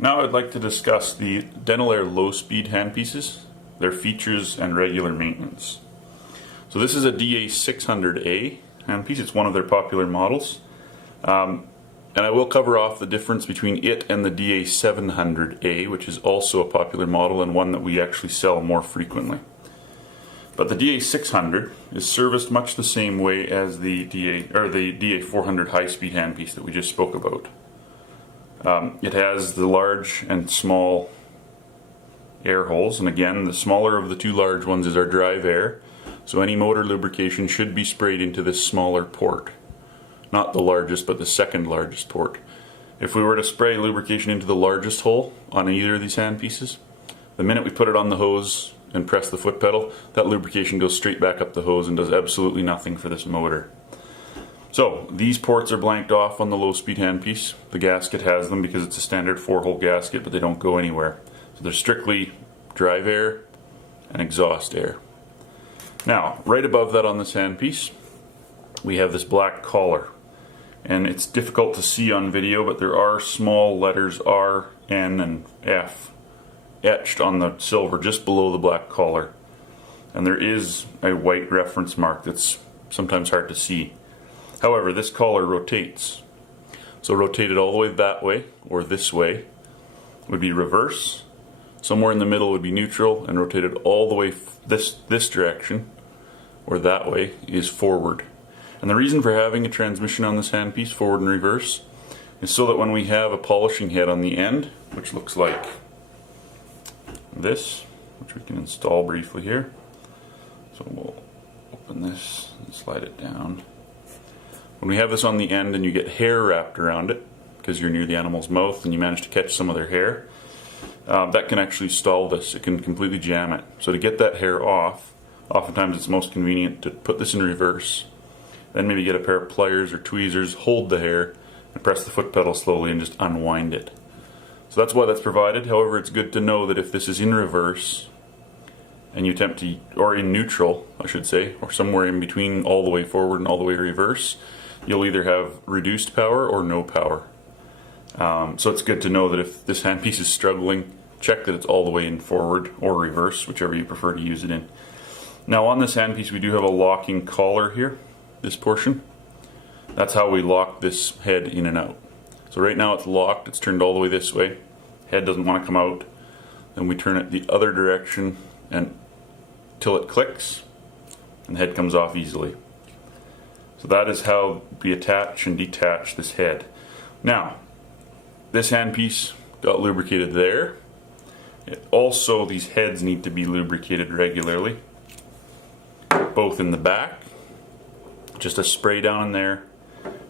Now I'd like to discuss the Dentalaire low-speed handpieces, their features and regular maintenance. So this is a DA600A handpiece. It's one of their popular models. And I will cover off the difference between it and the DA700A, which is also a popular model and one that we actually sell more frequently. But the DA600 is serviced much the same way as the DA400 high-speed handpiece that we just spoke about. It has the large and small air holes, and again, the smaller of the two large ones is our drive air, so any motor lubrication should be sprayed into this smaller port. Not the largest, but the second largest port. If we were to spray lubrication into the largest hole on either of these handpieces, the minute we put it on the hose and press the foot pedal, that lubrication goes straight back up the hose and does absolutely nothing for this motor. So these ports are blanked off on the low-speed handpiece. The gasket has them because it's a standard 4-hole gasket, but they don't go anywhere. So they're strictly drive air and exhaust air. Now, right above that on this handpiece, we have this black collar. And it's difficult to see on video, but there are small letters R, N, and F etched on the silver just below the black collar. And there is a white reference mark that's sometimes hard to see. However, this collar rotates. So rotated all the way that way, or this way, would be reverse. Somewhere in the middle would be neutral, and rotated all the way this direction, or that way, is forward. And the reason for having a transmission on this handpiece, forward and reverse, is so that when we have a polishing head on the end, which looks like this, which we can install briefly here. So we'll open this and slide it down. When we have this on the end and you get hair wrapped around it, because you're near the animal's mouth and you manage to catch some of their hair, that can actually stall this. It can completely jam it. So to get that hair off, oftentimes it's most convenient to put this in reverse, then maybe get a pair of pliers or tweezers, hold the hair, and press the foot pedal slowly and just unwind it. So that's why that's provided. However, it's good to know that if this is in reverse, and you attempt to, or in neutral, I should say, or somewhere in between all the way forward and all the way reverse, you'll either have reduced power or no power. So it's good to know that if this handpiece is struggling, check that it's all the way in forward or reverse, whichever you prefer to use it in. Now on this handpiece we do have a locking collar here, this portion. That's how we lock this head in and out. So right now it's locked, it's turned all the way this way. Head doesn't want to come out. Then we turn it the other direction until it clicks, and the head comes off easily. So that is how we attach and detach this head. Now, this handpiece got lubricated there. Also, these heads need to be lubricated regularly, both in the back, just a spray down in there,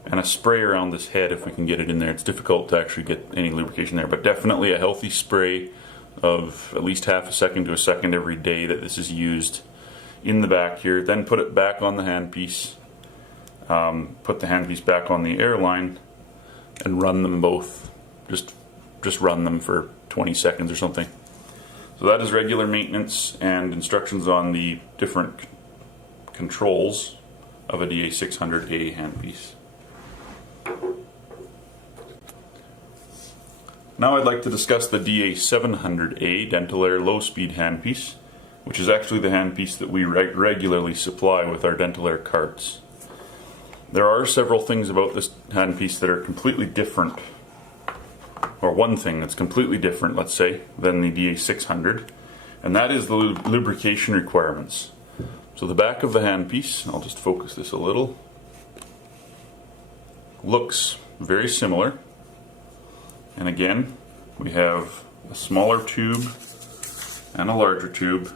and a spray around this head if we can get it in there. It's difficult to actually get any lubrication there, but definitely a healthy spray of at least half a second to a second every day that this is used in the back here. Then put it back on the handpiece, put the handpiece back on the airline, and run them both. Just run them for 20 seconds or something. So that is regular maintenance and instructions on the different controls of a DA600A handpiece. Now I'd like to discuss the DA700A Dentalaire low-speed handpiece, which is actually the handpiece that we regularly supply with our Dentalaire carts. There are several things about this handpiece that are completely different, or one thing that's completely different, let's say, than the DA600, and that is the lubrication requirements. So the back of the handpiece, I'll just focus this a little, looks very similar. And again, we have a smaller tube and a larger tube.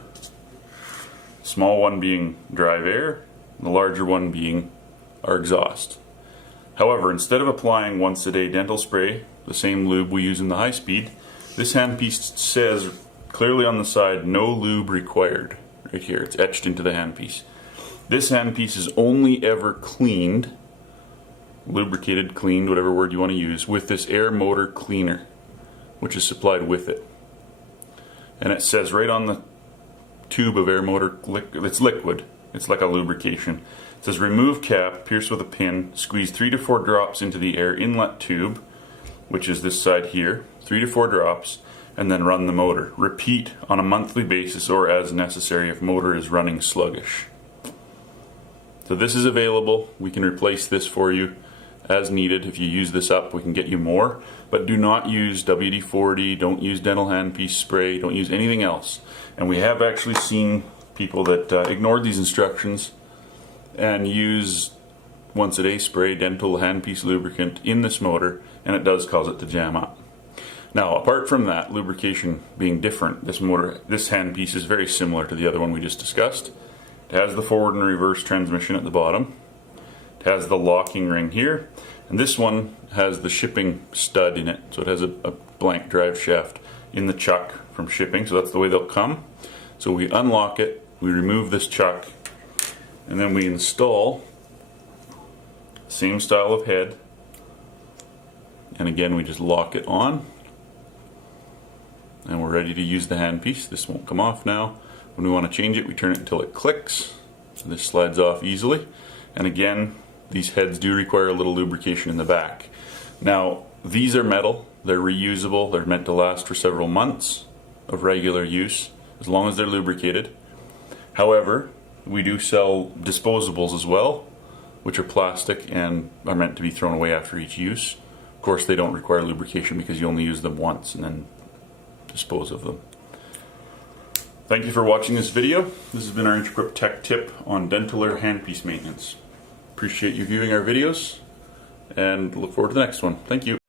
The small one being drive air, and the larger one being our exhaust. However, instead of applying once a day dental spray, the same lube we use in the high speed, this handpiece says clearly on the side, no lube required. Right here, it's etched into the handpiece. This handpiece is only ever cleaned, lubricated, cleaned, whatever word you want to use, with this air motor cleaner, which is supplied with it. And it says right on the tube of air motor, it's liquid, it's like a lubrication. It says remove cap, pierce with a pin, squeeze 3 to 4 drops into the air inlet tube, which is this side here, 3 to 4 drops, and then run the motor. Repeat on a monthly basis or as necessary if motor is running sluggish. So this is available. We can replace this for you as needed. If you use this up, we can get you more, but do not use WD-40, don't use dental handpiece spray, don't use anything else. And we have actually seen people that ignored these instructions and use once a day spray, dental handpiece lubricant in this motor, and it does cause it to jam up. Now, apart from that, lubrication being different, this handpiece is very similar to the other one we just discussed. It has the forward and reverse transmission at the bottom. It has the locking ring here, and this one has the shipping stud in it, so it has a blank drive shaft in the chuck from shipping, so that's the way they'll come. So we unlock it, we remove this chuck, and then we install same style of head, and again we just lock it on, and we're ready to use the handpiece. This won't come off now. When we want to change it, we turn it until it clicks. This slides off easily, and again these heads do require a little lubrication in the back. Now these are metal, they're reusable, they're meant to last for several months of regular use as long as they're lubricated. However, we do sell disposables as well, which are plastic and are meant to be thrown away after each use. Of course, they don't require lubrication because you only use them once and then dispose of them. Thank you for watching this video. This has been our Inch-Equip Tech tip on Dentalaire handpiece maintenance. Appreciate you viewing our videos and look forward to the next one. Thank you.